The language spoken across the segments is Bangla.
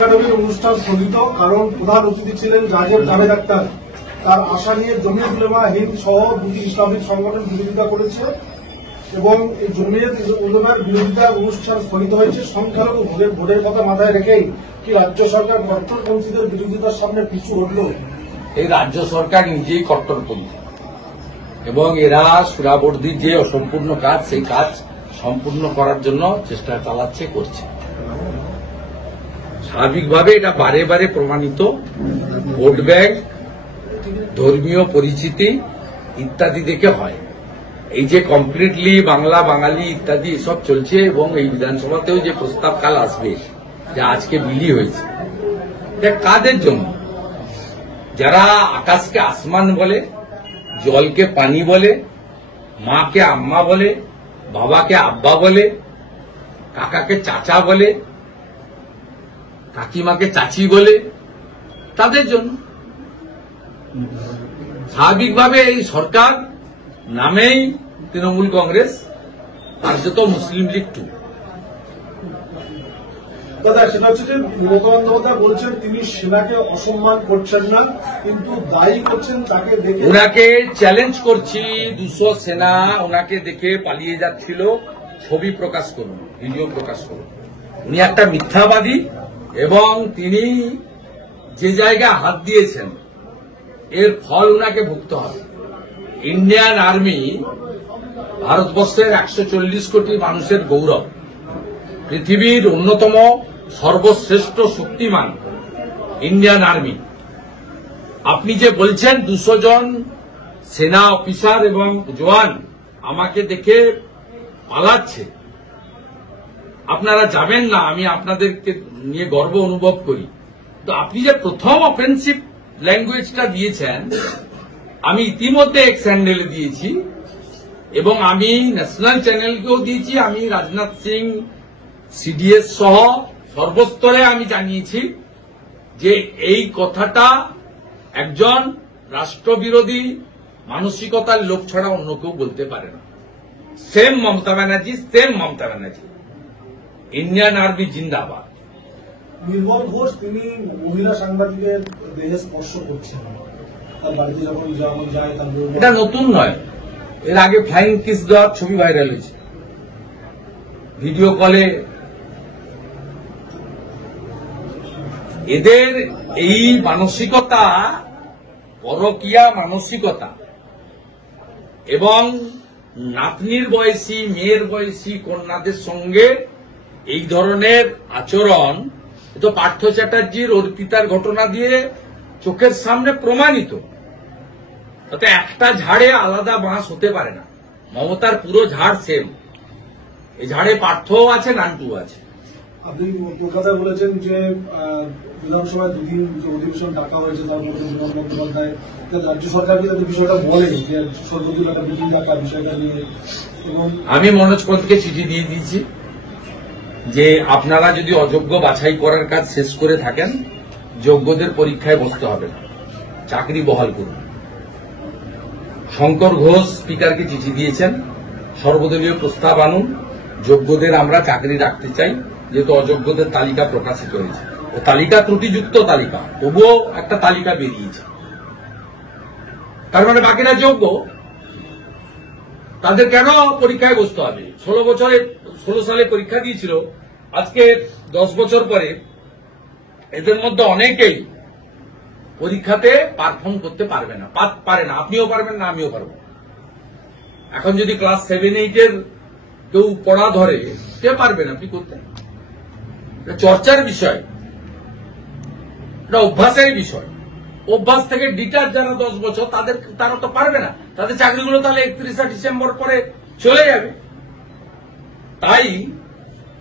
একাডেমির অনুষ্ঠান স্থগিত, কারণ প্রধান অতিথি ছিলেন জাজের জাভেদ আখতার। তার আশা নিয়ে জমিয়ত উলেমা হিন্দ সহ দুটি ইসলামিক সংগঠন বিরোধিতা করেছে এবং এই জমিয়ত উলেমার বিরোধিতা অনুষ্ঠান স্থগিত হয়েছে। সংখ্যালঘু ভোটের কথা মাথায় রেখেই কি রাজ্য সরকার কট্টরপন্থীদের বিরোধিতার সামনে পিছু হটল? এই রাজ্য সরকার নিজেই কট্টরপন্থী এবং এরা সুরাবর্দীর যে অসম্পূর্ণ কাজ, সেই কাজ সম্পূর্ণ করার জন্য চেষ্টা চালাচ্ছে, করছে। স্বাভাবিকভাবে এটা বারে বারে প্রমাণিত। ভোট ব্যাংক, ধর্মীয় পরিচিতি ইত্যাদি দেখে হয়। এই যে কমপ্লিটলি বাংলা বাঙালি ইত্যাদি এসব চলছে এবং এই বিধানসভাতেও যে প্রস্তাব কাল আসবে, যা আজকে বিলি হয়েছে, এটা কাদের জন্য? যারা আকাশকে আসমান বলে, জলকে পানি বলে, মাকে আম্মা বলে, বাবাকে আব্বা বলে, কাকাকে চাচা বলে, কাকিমাকে চাচি বলে, তাদের জন্য। স্বাভাবিকভাবে এই সরকার নামেই তৃণমূল কংগ্রেস, কার্যত মুসলিম লীগ 2। দাদা, সেটা হচ্ছে যে মমতা বন্দ্যোপাধ্যায় বলছেন তিনি সেনাকে অসম্মান করছেন না, কিন্তু দায়ী করছেন তাকে দেখে। ওনাকে চ্যালেঞ্জ করছি, 200 সেনা ওনাকে দেখে পালিয়ে যাচ্ছিল, ছবি প্রকাশ করুন, ভিডিও প্রকাশ করুন। উনি একটা মিথ্যাবাদী এবং তিনি যে জায়গায় হাত দিয়েছেন এর ফল উনাকে ভুগতে হবে। ইন্ডিয়ান আর্মি ভারতবর্ষের 140 কোটি মানুষের গৌরব, পৃথিবীর অন্যতম সর্বশ্রেষ্ঠ শক্তিমান ইন্ডিয়ান আর্মি। আপনি যে বলছেন 200 জন সেনা অফিসার এবং জওয়ান আমাকে দেখে পালাচ্ছে, আপনারা যাবেন না, আমি আপনাদেরকে নিয়ে গর্ব অনুভব করি। তো আপনি যে প্রথম অফেন্সিভ ল্যাঙ্গুয়েজটা দিয়েছেন, আমি ইতিমধ্যে এক্স হ্যান্ডেলে দিয়েছি এবং আমি ন্যাশনাল চ্যানেলকেও দিয়েছি। আমি রাজনাথ সিং, সিডিএস সহ সর্বস্তরে আমি জানিয়েছি যে এই কথাটা একজন রাষ্ট্রবিরোধী মানসিকতার লোক ছাড়া অন্য কেউ বলতে পারে না। Same Mamata Banerjee, Indian army জিন্দাবাদ। নির্মল ঘোষ তিনি মহিলা সাংবাদিকের দেহে স্পর্শ করছেন, তার বাড়িতে যখন যায় তার। এটা নতুন নয়, এর আগে ফ্লাইং কিস দেওয়ার ছবি ভাইরাল হয়েছে ভিডিও কলে। এদের এই মানসিকতা, পরকীয়া মানসিকতা এবং নাতনির বয়সী, মেয়ের বয়সী কন্যাদের সঙ্গে এই ধরনের আচরণ, তো পার্থ চ্যাটার্জির অর্পিতার ঘটনা দিয়ে চোখের সামনে প্রমাণিত। তাতে একটা ঝাড়ে আলাদা বাঁশ হতে পারে না। মমতার পুরো ঝাড় সেম। এই ঝাড়ে পার্থও আছে, নান্টুও আছে। আপনি কলকাতায় বলেছেন যে বিধানসভায় 2 দিন যে অধিবেশন ডাকা হয়েছে, তার মধ্যে বিমান বন্দ্যোপাধ্যায় রাজ্য সরকারকে তাদের বিষয়টা বলে যে সর্বদিন একটা মিটিং ডাকা বিষয়টা নিয়ে। এবং আমি মনোজ পন্থকে চিঠি দিয়ে দিয়েছি যে আপনারা যদি অযোগ্য বাছাই করার কাজ শেষ করে থাকেন, যোগ্যদের পরীক্ষায় বসতে হবে না, চাকরি বহাল করুন। শঙ্কর ঘোষ স্পিকারকে চিঠি দিয়েছেন, সর্বদলীয় প্রস্তাব আনুন, যোগ্যদের আমরা চাকরি রাখতে চাই, যেহেতু অযোগ্যদের তালিকা প্রকাশিত হয়েছে। ও তালিকা ত্রুটিযুক্ত তালিকা, তবুও একটা তালিকা বেরিয়েছে। তার মানে বাকিরা যোগ্য, তাদের কেন পরীক্ষায় বসতে হবে? 16 সালে পরীক্ষা দিয়েছিল, আজকে 10 বছর পরে এদের মধ্যে অনেকেই পরীক্ষাতে পারফর্ম করতে পারে না। আপনিও পারবেন না, আমিও পারব। এখন যদি ক্লাস 7-8 এর কেউ পড়া ধরে, কে পারবেন আপনি করতে? এটা চর্চার বিষয়, এটা অভ্যাসের বিষয়। অভ্যাস থেকে ডিটার যারা 10 বছর, তারা তো পারবে না, তাদের চাকরিগুলো তাহলে 31শে ডিসেম্বর পরে চলে যাবে। তাই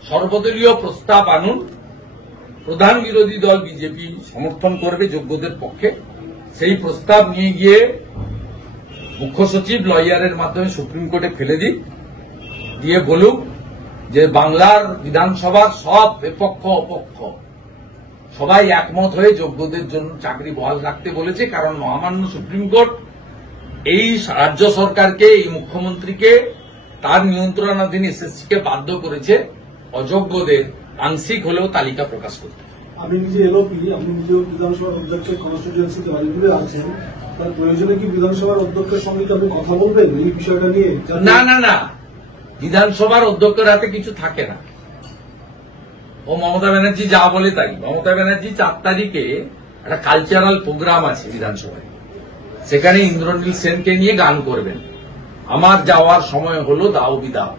সর্বদলীয় প্রস্তাব আনুন, প্রধান বিরোধী দল বিজেপি সমর্থন করবে যোগ্যদের পক্ষে। সেই প্রস্তাব নিয়ে গিয়ে মুখ্য সচিব লয়ারের মাধ্যমে সুপ্রিম কোর্টে ফেলে দিক, দিয়ে বলুক যে বাংলার বিধানসভার সব বিপক্ষ অপক্ষ সবাই একমত হয়ে যোগ্যদের জন্য চাকরি বহাল রাখতে বলেছে। কারণ মহামান্য সুপ্রিম কোর্ট এই রাজ্য সরকারকে, এই মুখ্যমন্ত্রীকে, তার নিয়ন্ত্রণাধীন এসএসসিকে বাধ্য করেছে অযোগ্যদের আংশিক হলেও তালিকা প্রকাশ করতে। আপনি নিজে এলওপি, আপনি নিজে বিধানসভার অধ্যক্ষের কনস্টিটিউয়েন্সিতে রাজনীতিতে আছেন, তার প্রয়োজনে কি বিধানসভার অধ্যক্ষের সঙ্গে কি আপনি কথা বলবেন এই বিষয়টা নিয়ে? না না না, বিধানসভার অধ্যক্ষের হাতে কিছু থাকে না। ও মমতা ব্যানার্জি যা বলে তাই। মমতা ব্যানার্জি 4 তারিখে একটা কালচারাল প্রোগ্রাম আছে বিধানসভায়, সেখানে ইন্দ্রনীল সেনকে নিয়ে গান করবেন। আমার যাওয়ার সময় হলো, দাও বিদাও,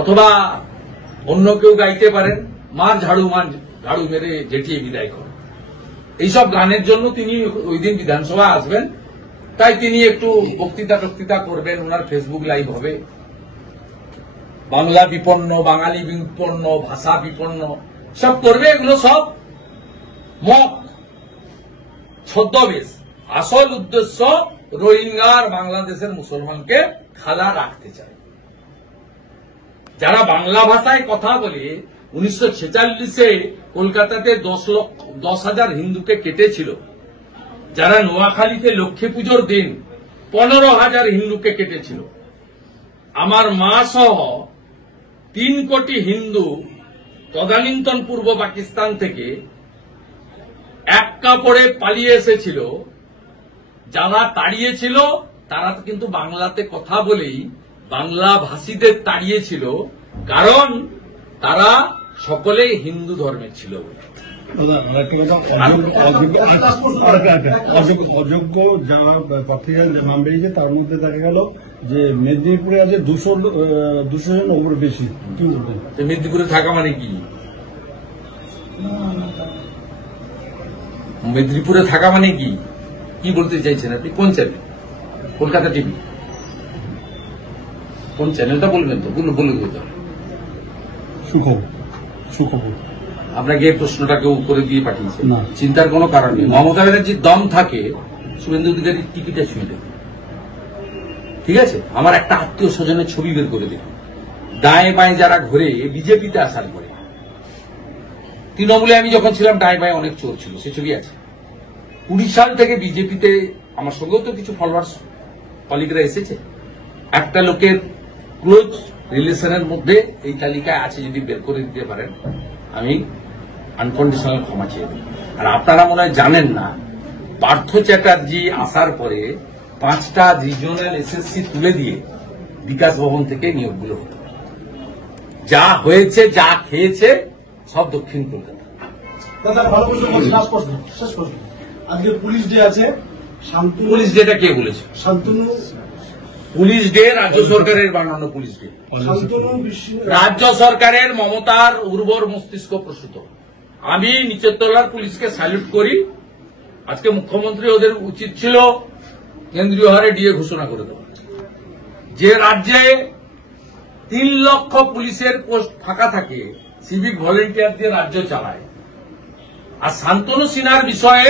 অথবা অন্য কেউ গাইতে পারেন, মার ঝাড়ু মেরে জেঠিয়ে বিদায় করো। এইসব গানের জন্য তিনি ওই দিন বিধানসভায় আসবেন, তাই তিনি একটু বক্তৃতা করবেন, ওনার ফেসবুক লাইভ হবে। বাংলা বিপন্ন, বাঙালি বিপন্ন, ভাষা বিপন্ন সব করবে। এগুলো সব মক, ছদ্মবেশ। আসল উদ্দেশ্য রোহিঙ্গার বাংলাদেশের মুসলমানকে খালা রাখতে চায়। যারা বাংলা ভাষায় কথা বলে 1946-এ কলকাতাতে 10,000 হিন্দুকে কেটেছিল, যারা নোয়াখালীতে লক্ষ্মী পুজোর দিন 15,000 হিন্দুকে কেটেছিল, আমার মা সহ 3 কোটি হিন্দু তদানীন্তন পূর্ব পাকিস্তান থেকে এক কাপড়ে পালিয়ে এসেছিল, যারা তাড়িয়েছিল তারা কিন্তু বাংলাতে কথা বলেই বাংলা ভাষীদের তাড়িয়েছিল, কারণ তারা সকলেই হিন্দু ধর্মের ছিল বলে। অযোগ্য যারা প্রার্থীরা নাম বেরিয়েছে তার মধ্যে দেখা গেল যে মেদিনীপুরে আছে 200 জন ওপর বেশি। কি বলবেন? মেদিনীপুরে থাকা মানে কি? মেদিনীপুরে থাকা মানে কি কি বলতে চাইছেন আপনি? কোন চ্যানেল? কলকাতা টিভি? কোন চ্যানেলটা বলবেন তো? বলুন তো। সুখবর আপনাকে এই প্রশ্নটা কেউ করে দিয়ে পাঠিয়েছে? না। চিন্তার কোনো কারণ নেই। মমতা ব্যানার্জির দম থাকে, শুভেন্দু অধিকারীর টিকিটে ছুঁয়ে দেবে। ঠিক আছে? আমার একটা আত্মীয় স্বজনের ছবি বের করে দেখুন, ডায়ে বাঁয়ে যারা ঘুরে বিজেপিতে আসার পরে। তৃণমূলে আমি যখন ছিলাম ডায়ে বাঁয়ে অনেক চোর ছিল, সে ছবি আছে। 20 সাল থেকে বিজেপিতে আমার সঙ্গেও তো কিছু ফলোয়ার্স কলিগরা এসেছে। একটা লোকের ক্লোজ রিলেশনের মধ্যে এই তালিকায় আছে, যদি বের করে দিতে পারেন আমি আনকন্ডিশনাল ক্ষমা চেয়ে দেব। আর আপনারা মনে হয় জানেন না, পার্থ চ্যাটার্জি আসার পরে 5টা রিজিওনাল এসএসসি তুলে দিয়ে বিকাশ ভবন থেকে নিয়োগগুলো হতো। যা হয়েছে, যা খেয়েছে সব দক্ষিণ কলকাতা। দাদা ভালো প্রশ্ন বলছি, শেষ প্রশ্ন। আজকে পুলিশ ডে আছে, পুলিশ ডেটা কে বলেছে? শান্তনু পুলিশ ডে রাজ্য সরকারের বানানো পুলিশ ডে। রাজ্য সরকারের মমতার উর্বর মস্তিষ্ক প্রসূত। আমি নিচের তলার পুলিশকে স্যালুট করি। আজকে মুখ্যমন্ত্রী ওদের উচিত ছিল কেন্দ্রীয় হারে ডিএ ঘোষণা করে দেওয়া। যে রাজ্যে 3 লক্ষ পুলিশের পোস্ট ফাঁকা থাকে, সিভিক ভলেন্টিয়ার দিয়ে রাজ্য চালায়। আর শান্তনু সিনহার বিষয়ে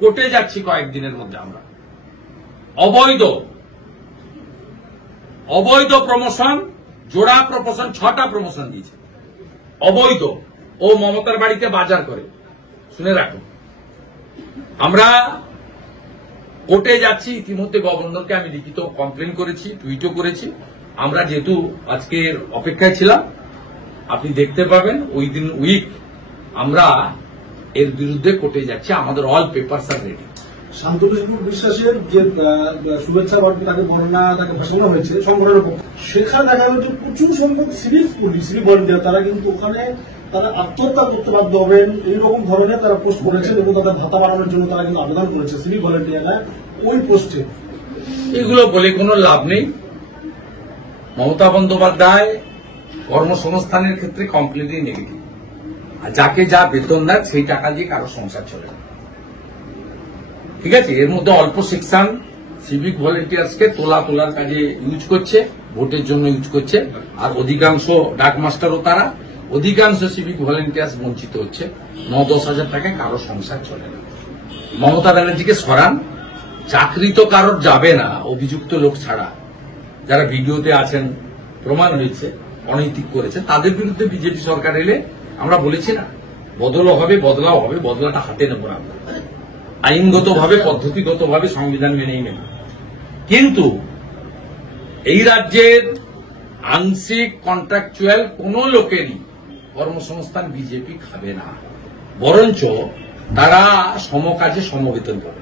কোর্টে যাচ্ছি কয়েকদিনের মধ্যে আমরা। অবৈধ প্রমোশন, জোড়া প্রমোশন, 6টা প্রমোশন দিয়েছে অবৈধ। ও মমতার বাড়িতে বাজার করে, শুনে রাখুন। আমরা কোর্টে যাচ্ছি। ইতিমধ্যে গভর্নরকে আমি লিখিত কমপ্লেন করেছি, টুইটও করেছি। আমরা যেহেতু আজকের অপেক্ষায় ছিলাম, আপনি দেখতে পাবেন উইদিন উইক আমরা এর বিরুদ্ধে কোর্টে যাচ্ছি। আমাদের অল পেপারস আর রেডি। শান্তনু বিশ্বাসের যে শুভেচ্ছা বার্তা তাকে বর্ণনা তাকে ভাসানো হয়েছে সংগঠনের পক্ষে, সেখানে দেখা যাচ্ছে প্রচুর সংখ্যক সিভিক ভলেন্টিয়ার তারা কিন্তু ওখানে তারা আত্মহত্যা করতে বাধ্য হবেন এইরকম ধরনের তারা পোস্ট করেছেন, এবং তাদের ভাতা বাড়ানোর জন্য তারা কিন্তু আবেদন করেছে সিভিক ভলেন্টিয়াররা ওই পোস্টে। এগুলো বলে কোনো লাভ নেই। মমতা বন্দ্যোপাধ্যায় কর্মসংস্থানের ক্ষেত্রে কমপ্লিটলি নেগেটিভ। আর যাকে যা বেতন দেয় সেই টাকা দিয়ে কারো সংসার চলে না। ঠিক আছে? এর মধ্যে অল্প সেকশন সিভিক ভলেন্টিয়ার্সকে তোলার কাজে ইউজ করছে, ভোটের জন্য ইউজ করছে। আর অধিকাংশ ডাক মাস্টারও তারা, অধিকাংশ সিভিক ভলেন্টিয়ার্স বঞ্চিত হচ্ছে। 9-10 হাজার টাকায় কারো সংসার চলে না। মমতা ব্যানার্জিকে সরান। চাকরি তো কারোর যাবে না অভিযুক্ত লোক ছাড়া। যারা ভিডিওতে আছেন, প্রমাণ হয়েছে অনৈতিক করেছে, তাদের বিরুদ্ধে বিজেপি সরকার এলে আমরা বলেছি না, বদলাও হবে, বদলাটা হাতে নেব না। আইনগতভাবে, পদ্ধতিগতভাবে সংবিধান মেনেই নেব। কিন্তু এই রাজ্যের আংশিক কন্ট্রাকচুয়াল কোন লোকেরই কর্মসংস্থান বিজেপি খাবে না। বরঞ্চ তারা সমকাজে সমবেতন করে।